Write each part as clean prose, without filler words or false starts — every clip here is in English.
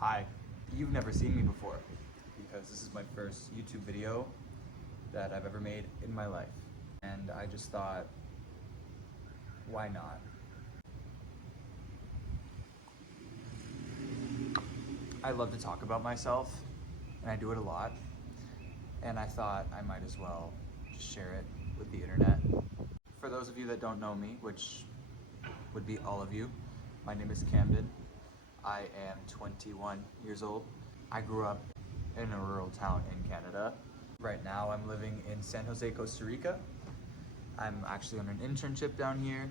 Hi, you've never seen me before because this is my first YouTube video that I've ever made in my life. And I just thought, why not? I love to talk about myself, and I do it a lot. And I thought I might as well just share it with the internet. For those of you that don't know me, which would be all of you, my name is Camden. I am 21 years old. I grew up in a rural town in Canada. Right now I'm living in San Jose, Costa Rica. I'm actually on an internship down here,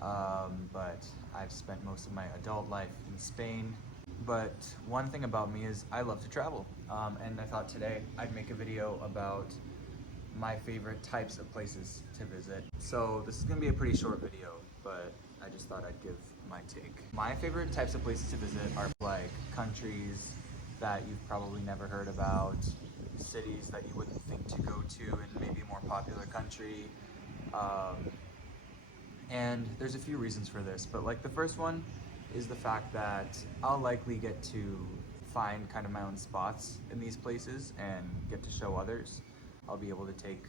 but I've spent most of my adult life in Spain. But one thing about me is I love to travel, and I thought today I'd make a video about my favorite types of places to visit. So this is gonna be a pretty short video, but I just thought I'd give my take. My favorite types of places to visit are like countries that you've probably never heard about, cities that you wouldn't think to go to in maybe a more popular country. And there's a few reasons for this, but like the first one is the fact that I'll likely get to find kind of my own spots in these places and get to show others. I'll be able to take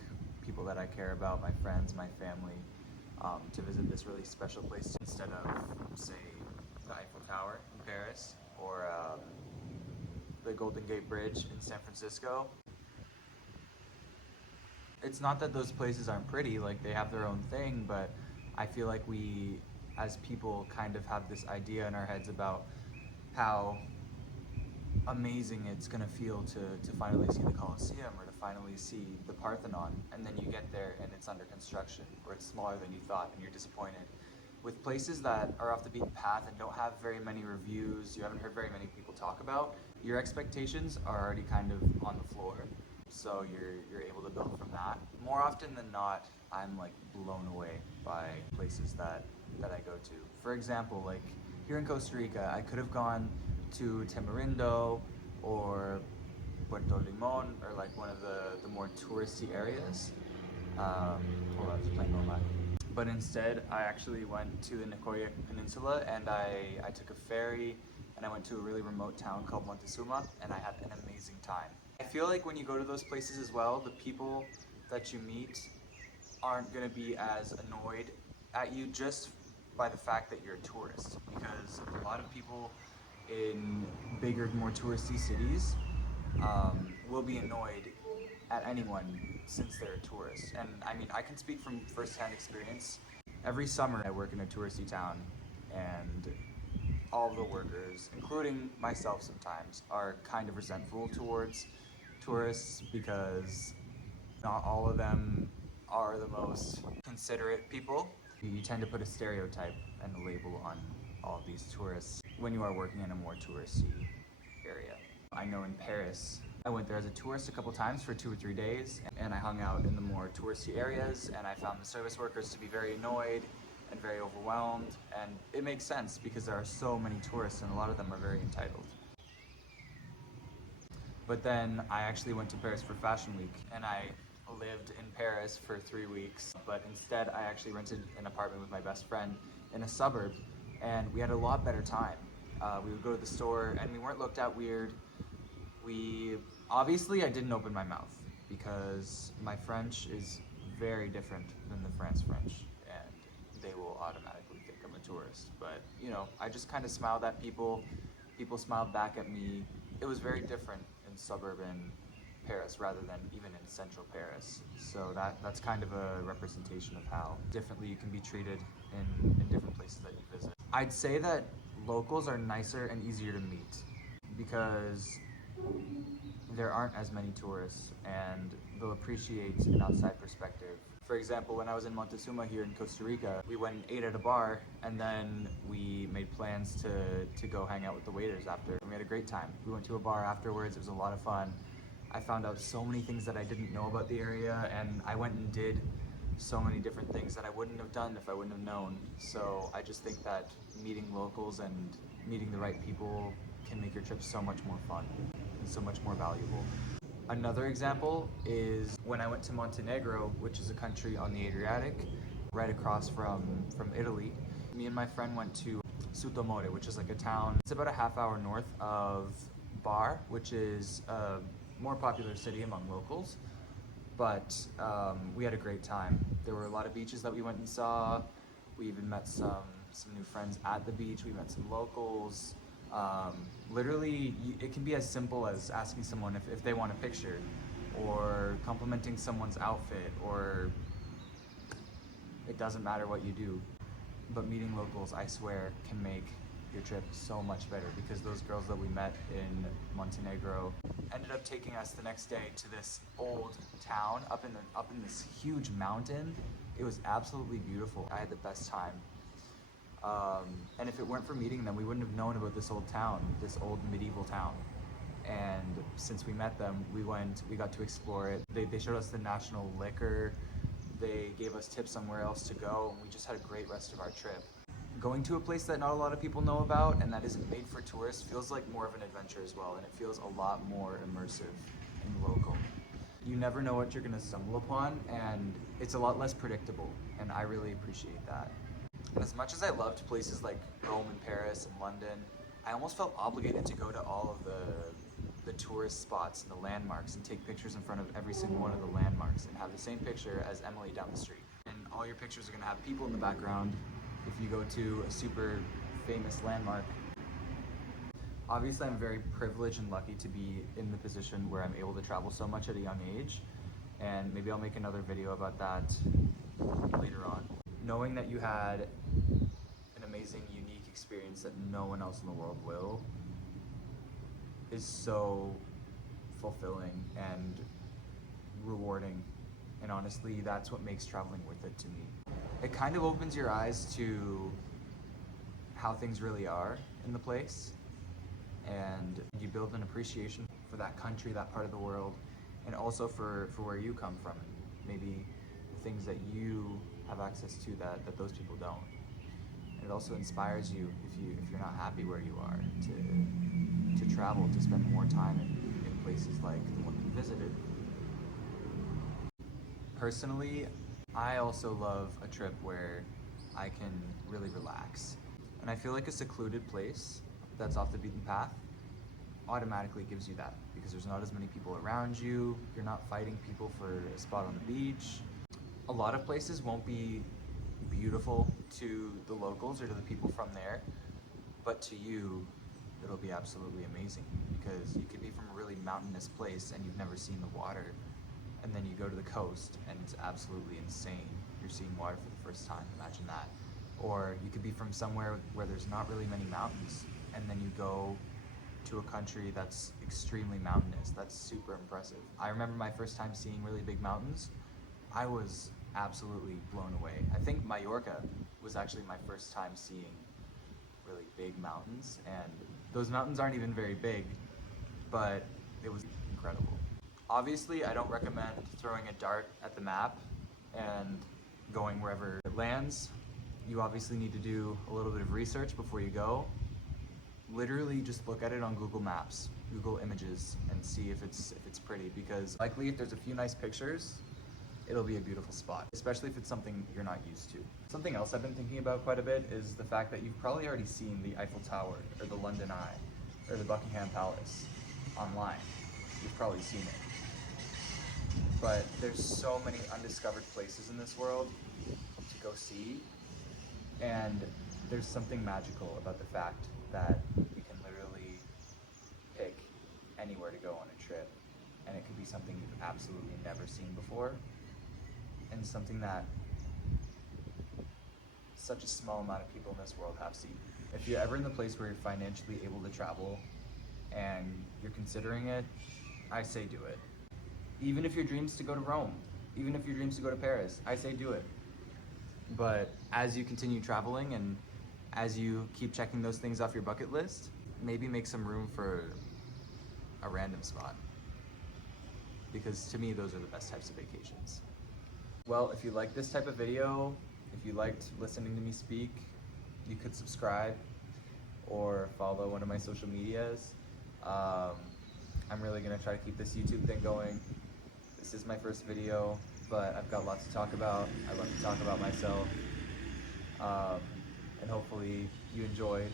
people that I care about, my friends, my family, to visit this really special place instead of, say, the Eiffel Tower in Paris or the Golden Gate Bridge in San Francisco. It's not that those places aren't pretty, like they have their own thing, but I feel like we as people kind of have this idea in our heads about how amazing it's gonna feel to finally see the Colosseum or to finally see the Parthenon, and then you get there and it's under construction or it's smaller than you thought and you're disappointed. With places that are off the beaten path and don't have very many reviews, you haven't heard very many people talk about, your expectations are already kind of on the floor, so you're able to build from that. More often than not, I'm like blown away by places that I go to. For example, like here in Costa Rica, I could have gone to Tamarindo or Puerto Limon or like one of the more touristy areas. Hold on, it's playing on my. But instead, I actually went to the Nicoya Peninsula and I took a ferry and I went to a really remote town called Montezuma and I had an amazing time. I feel like when you go to those places as well, the people that you meet aren't gonna be as annoyed at you just by the fact that you're a tourist, because a lot of people in bigger, more touristy cities will be annoyed at anyone since they're a tourist. And I mean, I can speak from first-hand experience. Every summer I work in a touristy town and all the workers, including myself sometimes, are kind of resentful towards tourists because not all of them are the most considerate people. You tend to put a stereotype and a label on all of these tourists when you are working in a more touristy area. I know in Paris, I went there as a tourist a couple times for 2 or 3 days, and I hung out in the more touristy areas, and I found the service workers to be very annoyed and very overwhelmed, and it makes sense because there are so many tourists and a lot of them are very entitled. But then I actually went to Paris for Fashion Week, and I lived in Paris for 3 weeks, but instead I actually rented an apartment with my best friend in a suburb, and we had a lot better time. We would go to the store and we weren't looked at weird. Obviously I didn't open my mouth because my French is very different than the France French, and they will automatically think I'm a tourist. But you know, I just kind of smiled at people, people smiled back at me. It was very different in suburban Paris rather than even in central Paris. So that's kind of a representation of how differently you can be treated in different places that you visit. I'd say that locals are nicer and easier to meet because there aren't as many tourists and they'll appreciate an outside perspective. For example, when I was in Montezuma here in Costa Rica, we went and ate at a bar and then we made plans to go hang out with the waiters after. And we had a great time. We went to a bar afterwards, it was a lot of fun. I found out so many things that I didn't know about the area, and I went and did so many different things that I wouldn't have done if I wouldn't have known. So I just think that meeting locals and meeting the right people can make your trip so much more fun and so much more valuable. Another example is when I went to Montenegro, which is a country on the Adriatic, right across from Italy. Me and my friend went to Sutomore, which is like a town. It's about a half-hour north of Bar, which is a more popular city among locals. But we had a great time. There were a lot of beaches that we went and saw. We even met some new friends at the beach. We met some locals. Literally, it can be as simple as asking someone if they want a picture, or complimenting someone's outfit, or it doesn't matter what you do. But meeting locals, I swear, can make your trip so much better, because those girls that we met in Montenegro ended up taking us the next day to this old town up in this huge mountain. It was absolutely beautiful. I had the best time. And if it weren't for meeting them, we wouldn't have known about this old town, this old medieval town. And since we met them, we got to explore it. They showed us the national liquor. They gave us tips on where else to go, and we just had a great rest of our trip. Going to a place that not a lot of people know about and that isn't made for tourists feels like more of an adventure as well, and it feels a lot more immersive and local. You never know what you're gonna stumble upon, and it's a lot less predictable, and I really appreciate that. And as much as I loved places like Rome and Paris and London, I almost felt obligated to go to all of the tourist spots and the landmarks and take pictures in front of every single one of the landmarks and have the same picture as Emily down the street. And all your pictures are gonna have people in the background if you go to a super famous landmark. Obviously, I'm very privileged and lucky to be in the position where I'm able to travel so much at a young age, and maybe I'll make another video about that later on. Knowing that you had an amazing, unique experience that no one else in the world will is so fulfilling and rewarding, and honestly, that's what makes traveling worth it to me. It kind of opens your eyes to how things really are in the place, and you build an appreciation for that country, that part of the world, and also for where you come from, and maybe the things that you have access to that those people don't. And it also inspires you, if you're not happy where you are, to travel, to spend more time in places like the one you visited. Personally, I also love a trip where I can really relax. And I feel like a secluded place that's off the beaten path automatically gives you that, because there's not as many people around you, you're not fighting people for a spot on the beach. A lot of places won't be beautiful to the locals or to the people from there, but to you, it'll be absolutely amazing, because you could be from a really mountainous place and you've never seen the water, and then you go to the coast and it's absolutely insane. You're seeing water for the first time, imagine that. Or you could be from somewhere where there's not really many mountains, and then you go to a country that's extremely mountainous. That's super impressive. I remember my first time seeing really big mountains. I was absolutely blown away. I think Mallorca was actually my first time seeing really big mountains, and those mountains aren't even very big, but it was incredible. Obviously, I don't recommend throwing a dart at the map and going wherever it lands. You obviously need to do a little bit of research before you go. Literally just look at it on Google Maps, Google Images, and see if it's pretty, because likely if there's a few nice pictures, it'll be a beautiful spot, especially if it's something you're not used to. Something else I've been thinking about quite a bit is the fact that you've probably already seen the Eiffel Tower, or the London Eye, or the Buckingham Palace online. You've probably seen it. But there's so many undiscovered places in this world to go see, and there's something magical about the fact that you can literally pick anywhere to go on a trip, and it could be something you've absolutely never seen before, and something that such a small amount of people in this world have seen. If you're ever in the place where you're financially able to travel and you're considering it, I say do it. Even if your dream's to go to Rome, even if your dream's to go to Paris, I say do it. But as you continue traveling and as you keep checking those things off your bucket list, maybe make some room for a random spot. Because to me, those are the best types of vacations. Well, if you like this type of video, if you liked listening to me speak, you could subscribe or follow one of my social medias. I'm really gonna try to keep this YouTube thing going. This is my first video, but I've got lots to talk about. I love to talk about myself. And hopefully, you enjoyed.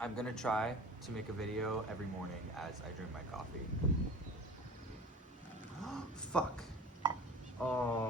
I'm gonna try to make a video every morning as I drink my coffee. Fuck. Oh.